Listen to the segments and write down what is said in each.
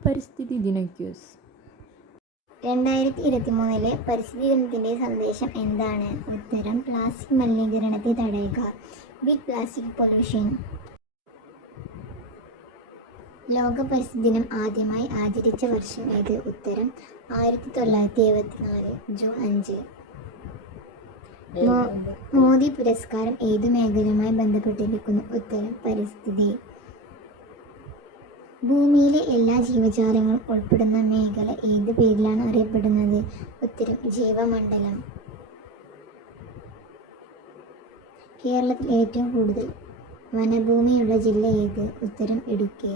പരിസ്ഥിതി ദിന ക്യൂസ്. 2023 പരിസ്ഥിതി ദിനത്തിൻ്റെ സന്ദേശം എന്താണ്? ഉത്തരം: പ്ലാസ്റ്റിക് മലിനീകരണത്തെ തടയുക. Beat plastic pollution. ലോക പരിസ്ഥിതി ദിനം ആദ്യമായി ആചരിച്ച വർഷം ഏത്? ഉത്തരം: 1974 ജൂൺ 5. മോദി പുരസ്കാരം ഏതു മേഖലയുമായി ബന്ധപ്പെട്ടിരിക്കുന്നു? ഉത്തരം: പരിസ്ഥിതി. ഭൂമിയിലെ എല്ലാ ജീവജാലങ്ങളും ഉൾപ്പെടുന്ന മേഖല ഏത് പേരിലാണ് അറിയപ്പെടുന്നത്? ഉത്തരം: ജീവമണ്ഡലം. കേരളത്തിൽ ഏറ്റവും കൂടുതൽ വനഭൂമിയുള്ള ജില്ല ഏത്? ഉത്തരം: ഇടുക്കി.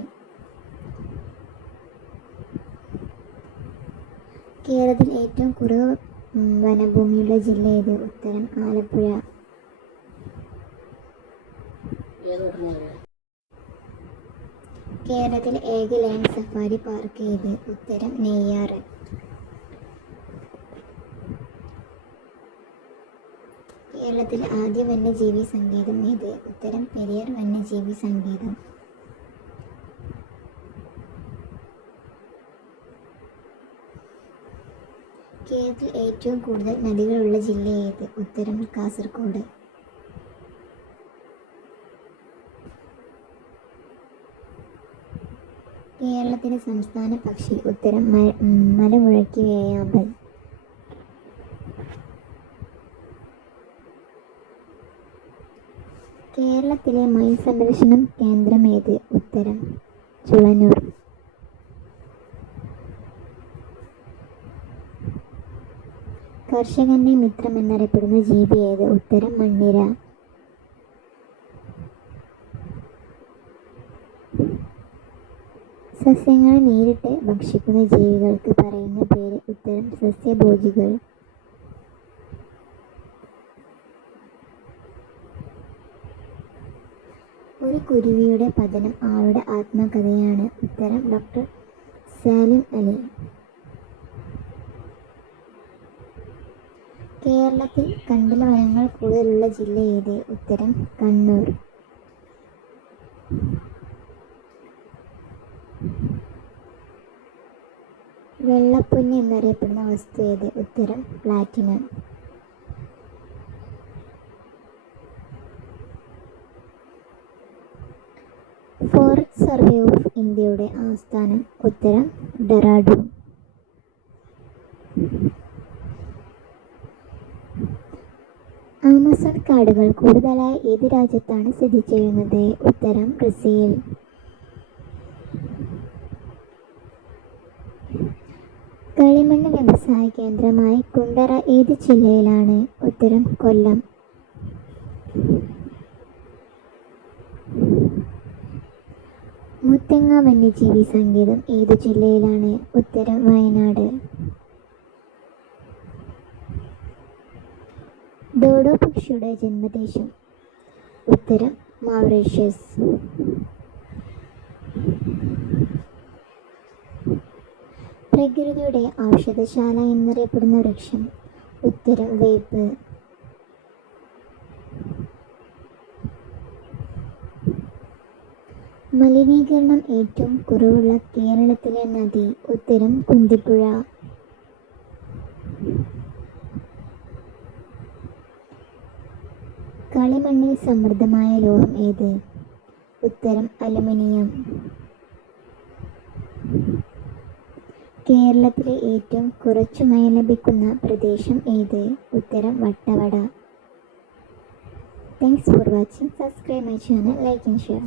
കേരളത്തിൽ ഏറ്റവും കുറവ് വനഭൂമിയുള്ള ജില്ല ഏത്? ഉത്തരം: ആലപ്പുഴ. കേരളത്തിലെ ഏക ലാൻഡ് സഫാരി പാർക്ക് ഏത്? ഉത്തരം: നെയ്യാർ. കേരളത്തിലെ ആദ്യ വന്യജീവി സങ്കേതം ഏത്? ഉത്തരം: പെരിയാർ വന്യജീവി സങ്കേതം. കേരളത്തിൽ ഏറ്റവും കൂടുതൽ നദികളുള്ള ജില്ല ഏത്? ഉത്തരം: കാസർഗോഡ്. കേരളത്തിലെ സംസ്ഥാന പക്ഷി? ഉത്തരം: മലമുഴക്കി വേഴാമ്പൽ. കേരളത്തിലെ മയിൽ സംരക്ഷണ കേന്ദ്രം ഏത്? ഉത്തരം: ചുളന്നൂർ. കർഷകന്റെ മിത്രം എന്നറിയപ്പെടുന്ന ജീവി ഏത്? ഉത്തരം: മണ്ണിര. സസ്യങ്ങളെ നേരിട്ട് ഭക്ഷിക്കുന്ന ജീവികൾക്ക് പറയുന്ന പേര്? ഉത്തരം: സസ്യഭോജികൾ. ഒരു കുരുവിയുടെ പതനം ആരുടെ ആത്മകഥയാണ്? ഉത്തരം: ഡോക്ടർ സാലിം അലി. കേരളത്തിൽ കണ്ടൽ വനങ്ങൾ കൂടുതലുള്ള ജില്ല ഏത്? ഉത്തരം: കണ്ണൂർ. വെള്ളപ്പൊന്ന് എന്നറിയപ്പെടുന്ന വസ്തു ഏത്? ഉത്തരം: പ്ലാറ്റിനം. ഫോറസ്റ്റ് സർവേ ഓഫ് ഇന്ത്യയുടെ ആസ്ഥാനം? ഉത്തരം: ഡെറാഡൂൺ. ആമസോൺ കാടുകൾ കൂടുതലായി ഏത് രാജ്യത്താണ് സ്ഥിതി ചെയ്യുന്നത്? ഉത്തരം: ബ്രസീൽ. കളിമണ്ണ് വ്യവസായ കേന്ദ്രമായ കുണ്ടറ ഏത് ജില്ലയിലാണ്? ഉത്തരം: കൊല്ലം. മുത്തങ്ങ വന്യജീവി സങ്കേതം ഏത് ജില്ലയിലാണ്? ഉത്തരം: വയനാട്. ഡോഡോ പക്ഷിയുടെ ജന്മദേശം? ഉത്തരം: മൗറീഷ്യസ്. പ്രകൃതിയുടെ ഔഷധശാല എന്നറിയപ്പെടുന്ന വൃക്ഷം? ഉത്തരം: വേപ്പ്. മലിനീകരണം ഏറ്റവും കുറവുള്ള കേരളത്തിലെ നദി? ഉത്തരം: കുന്തിപ്പുഴ. കളിമണ്ണിൽ സമൃദ്ധമായ ലോഹം ഏത്? ഉത്തരം: അലുമിനിയം. കേരളത്തിലെ ഏറ്റവും കുറച്ചു മഴ ലഭിക്കുന്ന പ്രദേശം ഏത്? ഉത്തരം: Vattavada. Thanks for watching. Subscribe my channel, like and share.